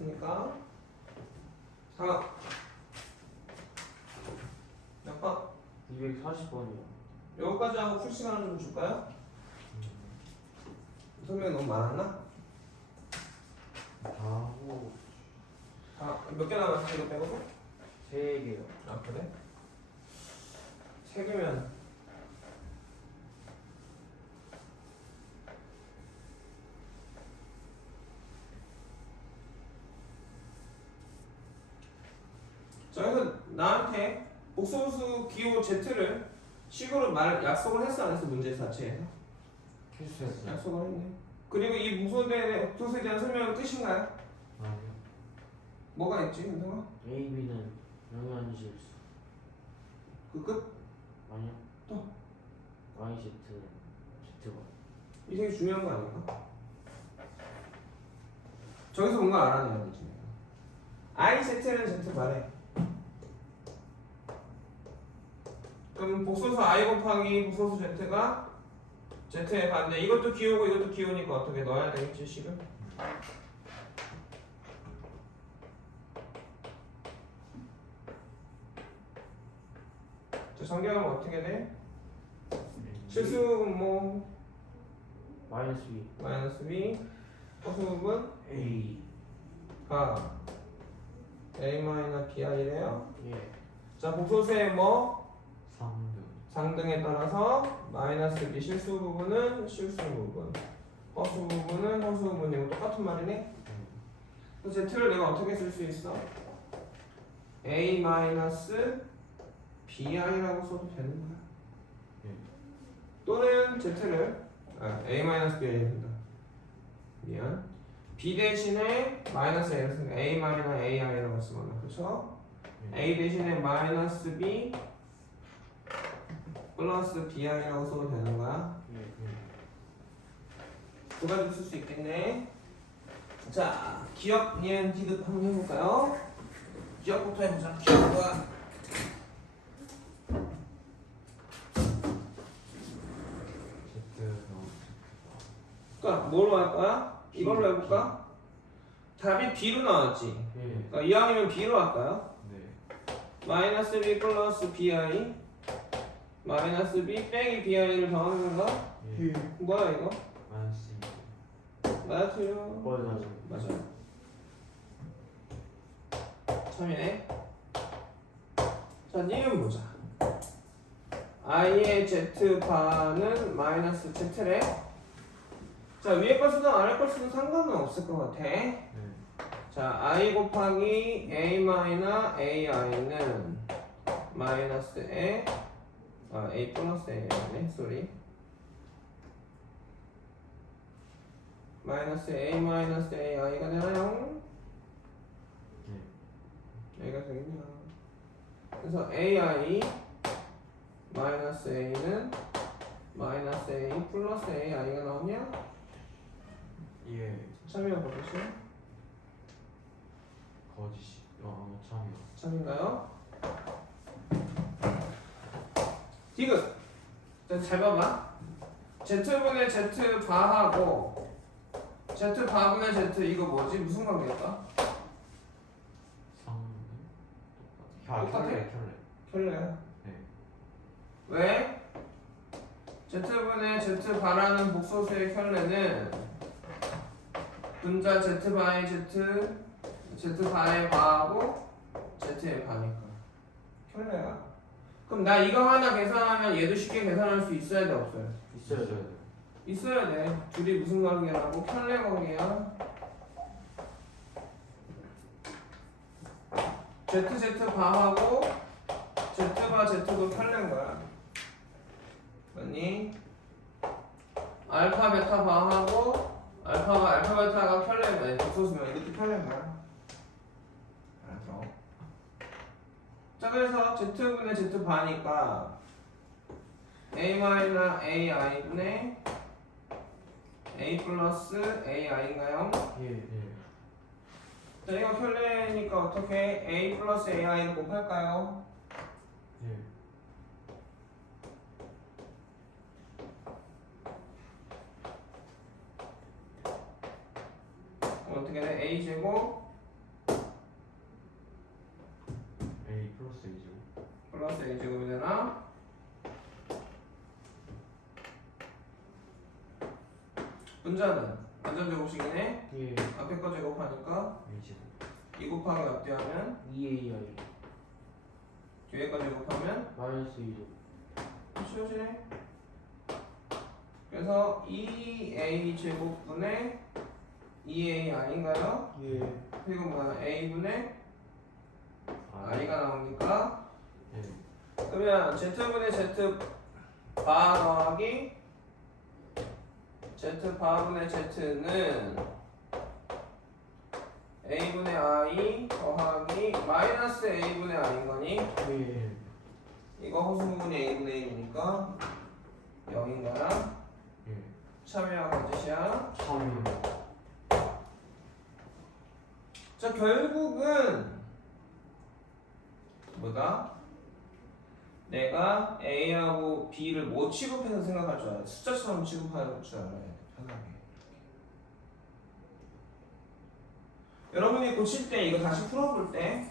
됐습니까? 다음 몇 번? 240번이요. 여기까지 하고 풀 시간을 좀 줄까요? 설명이 너무 많았나? 다하고 다몇 개 남았어 이거 빼고도? 3개요. 아 그래? 세 개면 자 그래서 나한테 복소수 기호 Z를 식으로 말 약속을 했어 안 했어 문제 자체에서 필수였어요. 약속을 했네 그리고 이 무소대 복소수에 대한 설명은 끝인가요? 아니요. 뭐가 있지 은성아? A, B는 영원한 실수. 그 끝? 아니요. 또? Y, Z, Z가. 이 되게 중요한 거 아닌가? 저기서 뭔가 알아내야 되지. I, Z는 Z 말해. 그럼 복소수 I 곱하기 복소수 Z가 Z의 반대. 이것도 기호고 이것도 기호니까 어떻게 넣어야 되겠지, 식을? 자, 정리하면 어떻게 돼? 실수 뭐 마이너스 B. 마이너스 B 허수분 A. 가 A 마이너스 BI래요. 예. 자 복소수의 뭐 3등. 상등에 따라서 마이너스 B 실수 부분은 실수 부분, 허수 부분은 허수 부분이고 똑같은 말이네. 그래서 Z를 내가 어떻게 쓸 수 있어? A 마이너스 BI라고 써도 되는 거야. 예. 또는 Z를 아, A 마이너스 B 된다. 미안. B 대신에 마이너스 A를 쓰니까 A 마이너스 AI라고 쓰거나 그렇죠? 예. A 대신에 마이너스 B 플러스 BI라고 써도 되는 거야. 예. 예. 두 가지 쓸 수 있겠네. 자, 기억 니은 디귿 한번 해볼까요? 기억부터 해보자. 기억 뭐야? Z 넣어. 그러니까 뭘로 할 거야? 이걸로 해볼까? 답이 B로 나왔지. 예. 그러니까 이왕이면 B로 할까요? 네. 마이너스 B 플러스 BI 마이너스 B 빼기 BI를 더하는 건가? 예. 뭐야 이거? 마이너스 맞아요. 뭘 가지고? 맞아요. 참이네. 자, 니은 보자. i의 z 바는 마이너스 z래. 자, 위에 걸 쓰든 아래 걸 쓰든 상관은 없을 것 같아. 네. 자, i 곱하기 a 마이너 ai는 마이너스 a 아, a 플러스 a네, 쏘리. 마이너스 a 마이너스 ai가 되나요? 네. 여기가 되겠냐? 그래서 ai 마이너스 a는 마이너스 a 플러스 ai가 나오냐? 예. 참이가 뭐지? 거짓이. 어, 참이요. 참인가요? 디귿 자, 잘 봐봐 Z분의 Z 바하고 Z 바분의 Z 이거 뭐지? 무슨 관계일까? 상. 똑같아. 똑같아? 켤레 켤레. 켤레야 네. 왜? Z분의 Z 바라는 복소수의 켤레는 분자 Z 바의 Z Z 바의 바하고 Z의 바니까 켤레야 그럼 나 이거 하나 계산하면 얘도 쉽게 계산할 수 있어야 돼 없어요? 있어야 돼요. 있어야 돼 둘이 무슨 관계라고? 켤레 관계야 ZZ 바하고 Z바 Z도 켤레인 거야 맞니? 알파 베타 바하고 알파가 알파 베타가 켤레인 거야 복소수면 이것도 켤레인 거야 알았어 자 그래서 Z분의 Z 바니까 A 마이너 AI 분의 A 플러스 AI인가요? 예. 예. 자 이거 켤레니까 어떻게 A 플러스 AI를 곱할까요? 예. 어떻게 돼? A 제곱 분자는 완전 제곱식이네 예. 앞에 거 제곱하니까 A 제곱. 2 곱하기 앞뒤하면 2AI 뒤에 거 제곱하면 마이너스 2제곱 쉬워지네 그래서 2a 제곱분의 2a 아닌가요? 예 그리고 뭐야 a분의 아, i가 나오니까 예. 그러면 z분의 z 바 더하기 z 바분의 z는 a분의 i 더하기 마이너스 a분의 i인 거니? 예 이거 허수분이 a분의 1이니까 0인 거야? 예. 참여와 거짓이야? 3자 결국은 뭐다? 내가 A하고 B를 뭐 취급해서 생각할 줄 알아야 돼 숫자처럼 취급할 줄 알아야 돼 편하게. 여러분이 고칠 때 이거 다시 풀어볼 때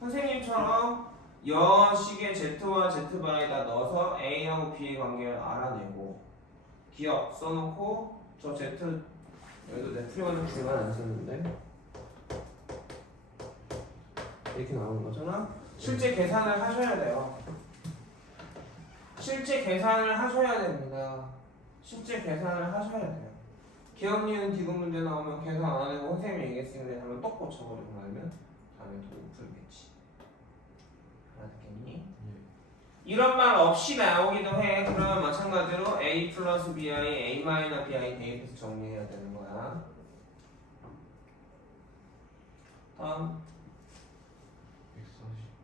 선생님처럼 여식의 Z와 Z바에다 넣어서 A하고 B의 관계를 알아내고 기억 써놓고 저 Z 여기도 내 풀이가지고 중간 안 썼는데? 이렇게 나오는 거잖아. 실제 계산을 하셔야 돼요. 실제 계산을 하셔야 됩니다. 실제 계산을 하셔야 돼요. 기억 니은 디귿 문제 나오면 계산 안 하고 선생님이 얘기했으니까 하면 똑 고쳐버리고 말면 다음에 또 풀겠지. 알았겠니? 예. 이런 말 없이 나오기도 해. 그러면 마찬가지로 a 플러스 bi, a 마이너 bi 대입해서 정리해야 되는 거야. 다음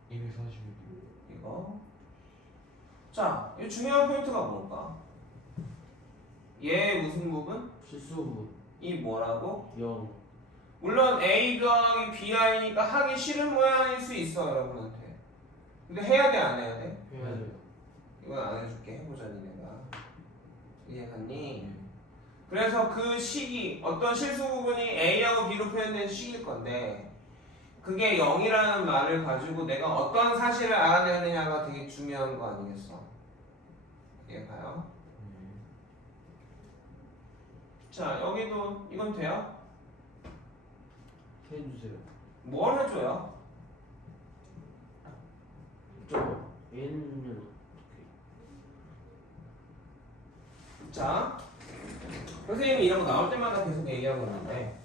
140, 241. 이거. 자, 이 중요한 포인트가 뭘까? 얘 무슨 부분? 실수분 이 뭐라고? 0 물론 a 더하기 bi니까 하기 싫은 모양일 수 있어 여러분한테. 근데 해야 돼 안 해야 돼? 해야 돼요 이건 안 해줄게 해보자 니네가. 이해갔니? 예. 그래서 그 식이 어떤 실수 부분이 A하고 B로 표현된 식일 건데 그게 0이라는 말을 가지고 내가 어떤 사실을 알아내느냐가 되게 중요한 거 아니겠어? 이해가요? 예. 자 여기도 이건 돼요? 해주세요 뭘 해줘요? 저거 N은 자 선생님이 이런 거 나올 때마다 계속 얘기하고 있는데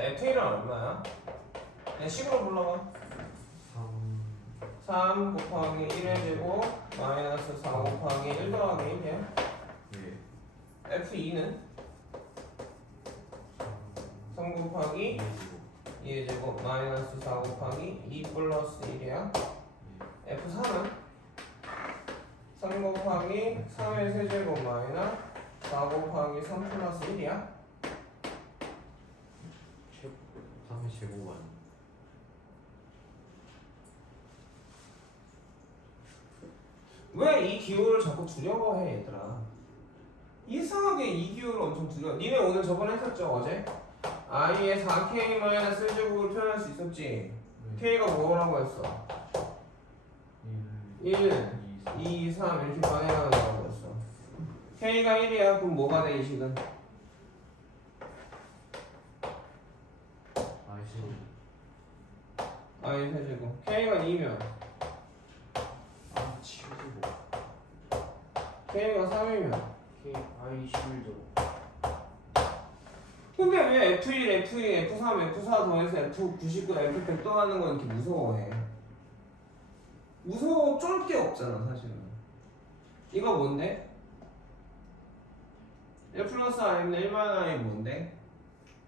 자 F1은 얼마야? 그냥 식으로 불러봐 3 3. 곱하기 1의 제곱 마이너스 4 곱하기 1 더하기 1이야 예. F2는 3 곱하기 2 제곱. 2의 제곱 마이너스 4 곱하기 2 플러스 1이야 예. F3은 3 곱하기 3의 세제곱 마이너스 4 곱하기 3 플러스 1이야 3의 제곱 아니. 왜이 기호를 자꾸 두려워해 얘들아 이상하게 이 기호를 엄청 두려워 니네 오늘 저번에 했었죠 어제? I의 4k-1제곱을 표현할 수 있었지. 예. k가 뭐라고 했어? 1, 1 2, 2, 3 이렇게 반해가는다고 했어. K가 1이야? 그럼 뭐가 돼 이 식은? i 세제곱 k가 2면? 아, 7제곱. k가 3이면? K I 11제곱 근데 왜 F1, F2, F3, F4 더해서 F99, F100 떠나는 건 이렇게 무서워해? 무서워 쫄게 없잖아 사실은 이거 뭔데? 1 플러스 i는 1만 i 뭔데?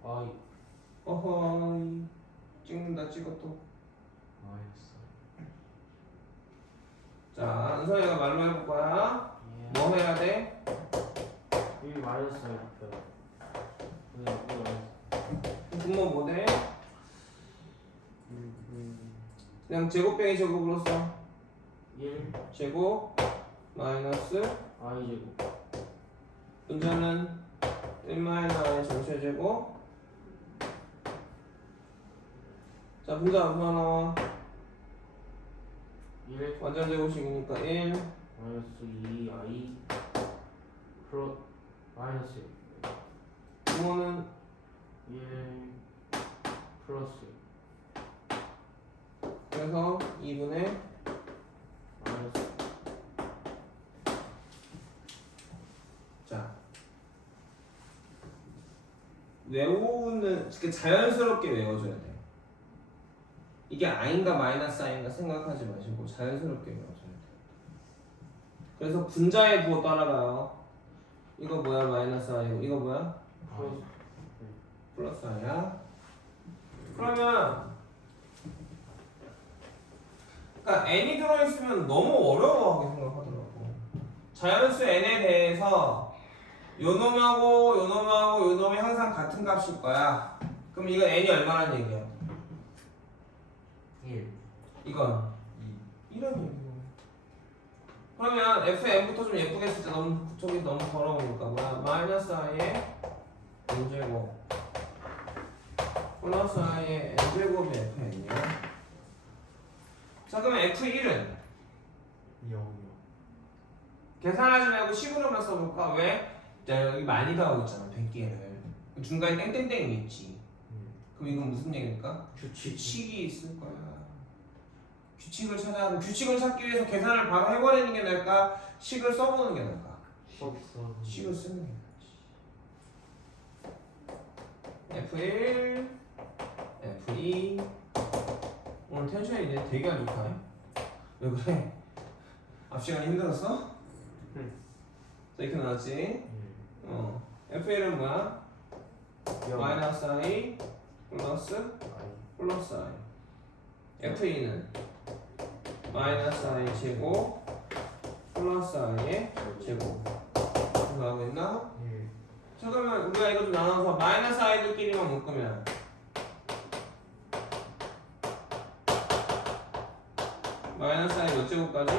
I 어허이 찍는다 찍어 또 마이너스. 자, 은서이가 말로 해볼 거야. 예. 뭐 해야 돼? 1 마이너스 F요 네, 1 마이너스 분모 음, 그냥 제곱 빼기 제곱으로 써. 1 제곱 마이너스 I 제곱. 분자는 1-i 전체 제곱. 자 분자 얼마 나와? 1 완전 제곱식이니까 1 마이너스 2i 플러 마이너스 부모는 1 플러스 그래서 2분의 마이너스 자 외우는 그 자연스럽게 외워줘야 돼. 이게 아인가 마이너스 아인가 생각하지 마시고 자연스럽게 외워줘야 돼. 그래서 분자의 부호 따라가요. 이거 뭐야 마이너스 아이고 이거 뭐야 플러스 플러스 아야. 그러면 그러니까 n이 들어있으면 너무 어려워하게 생각하더라고. 자연수 n에 대해서 요 놈하고 요 놈하고 요 놈이 항상 같은 값일 거야. 그럼 이거 n이 얼마란 얘기야? 1 이건 2 이런 얘기야. 그러면 fn부터 좀 예쁘게 쓰자. 너무 저기 너무 더러우니까? 마이너스 i의 n제곱 플러스 i의 n제곱이 fn이야. 자 그러면 f1은 0이요 계산하지 말고 식으로만 써볼까? 왜? 자 여기 많이 더하고 있잖아 100개를 중간에 땡땡땡이 있지 그럼 이건 무슨 얘기일까? 규칙 규칙이 있을 거야 규칙을 찾아 규칙을 찾기 위해서 계산을 바로 해버리는 게 나을까? 식을 써보는 게 나을까? 식선 식을 쓰는 게 낫지 F1 F2 오늘 텐션이 이제 되게 안 좋다 왜 그래? 앞 시간 힘들었어? 응. 자 이렇게 나왔지? 1어 F1은 뭐야? 마이너스 i 플러스 플러스 i F2는 마이너스 i 제곱 플러스 i의 제곱 이거 하고 있나? 1자 그러면 우리가 이거 좀 나눠서 마이너스 i들끼리만 묶으면 마이너스 i 몇 제곱까지?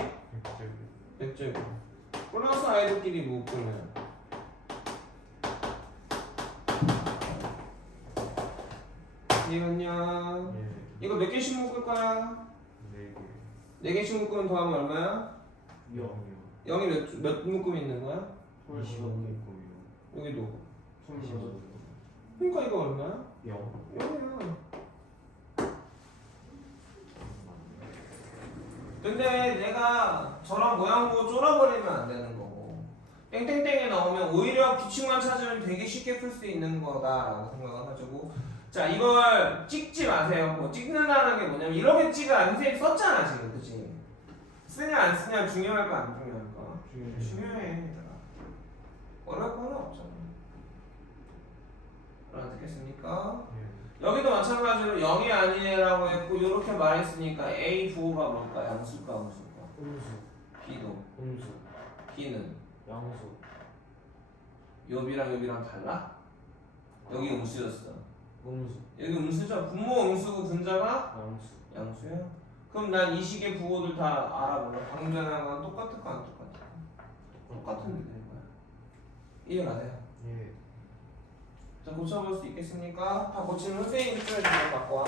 100 제곱. 100제곱. 플러스 i들끼리 묶으면? 이건요? 1 이거 몇 개씩 묶을 거야? 4개. 네 개씩 묶으면 더하면 얼마야? 0이요. 0이 몇, 몇 묶음 있는 거야? 25개고요. 여기도. 25 그러니까 이거 얼마야? 0 0이야 근데 내가 저런 모양 보고 쫄아버리면 안 되는 거고. 땡땡땡에 나오면 오히려 규칙만 찾으면 되게 쉽게 풀 수 있는 거다라고 생각을 가지고. 자 이걸 찍지 마세요. 뭐 찍는다는 게 뭐냐면 이렇게 찍어 선생님 썼잖아 지금. 그치? 쓰냐 안 쓰냐 중요할까 안 중요할까? 중요해. 얘들아. 어려울 거 하나 없잖아. 알아듣겠습니까? 여기도 마찬가지로 0이 아니라고 했고 이렇게 말했으니까 A 부호가 뭘까? 양수일까 음수일까? 음수 B도 음수 B는 양수 요비랑 요비랑 달라? 여기 음수였어 음수 여기 음수죠? 분모 음수고 분자가 양수 양수야? 그럼 난 이 식의 부호들 다 알아볼래 방전하는 건 똑같을까 안 똑같을까? 똑같은 게 되는 거야 이해가 돼? 예 자, 고쳐볼 수 있겠습니까? 다 고치면 선생님 표 받고 와.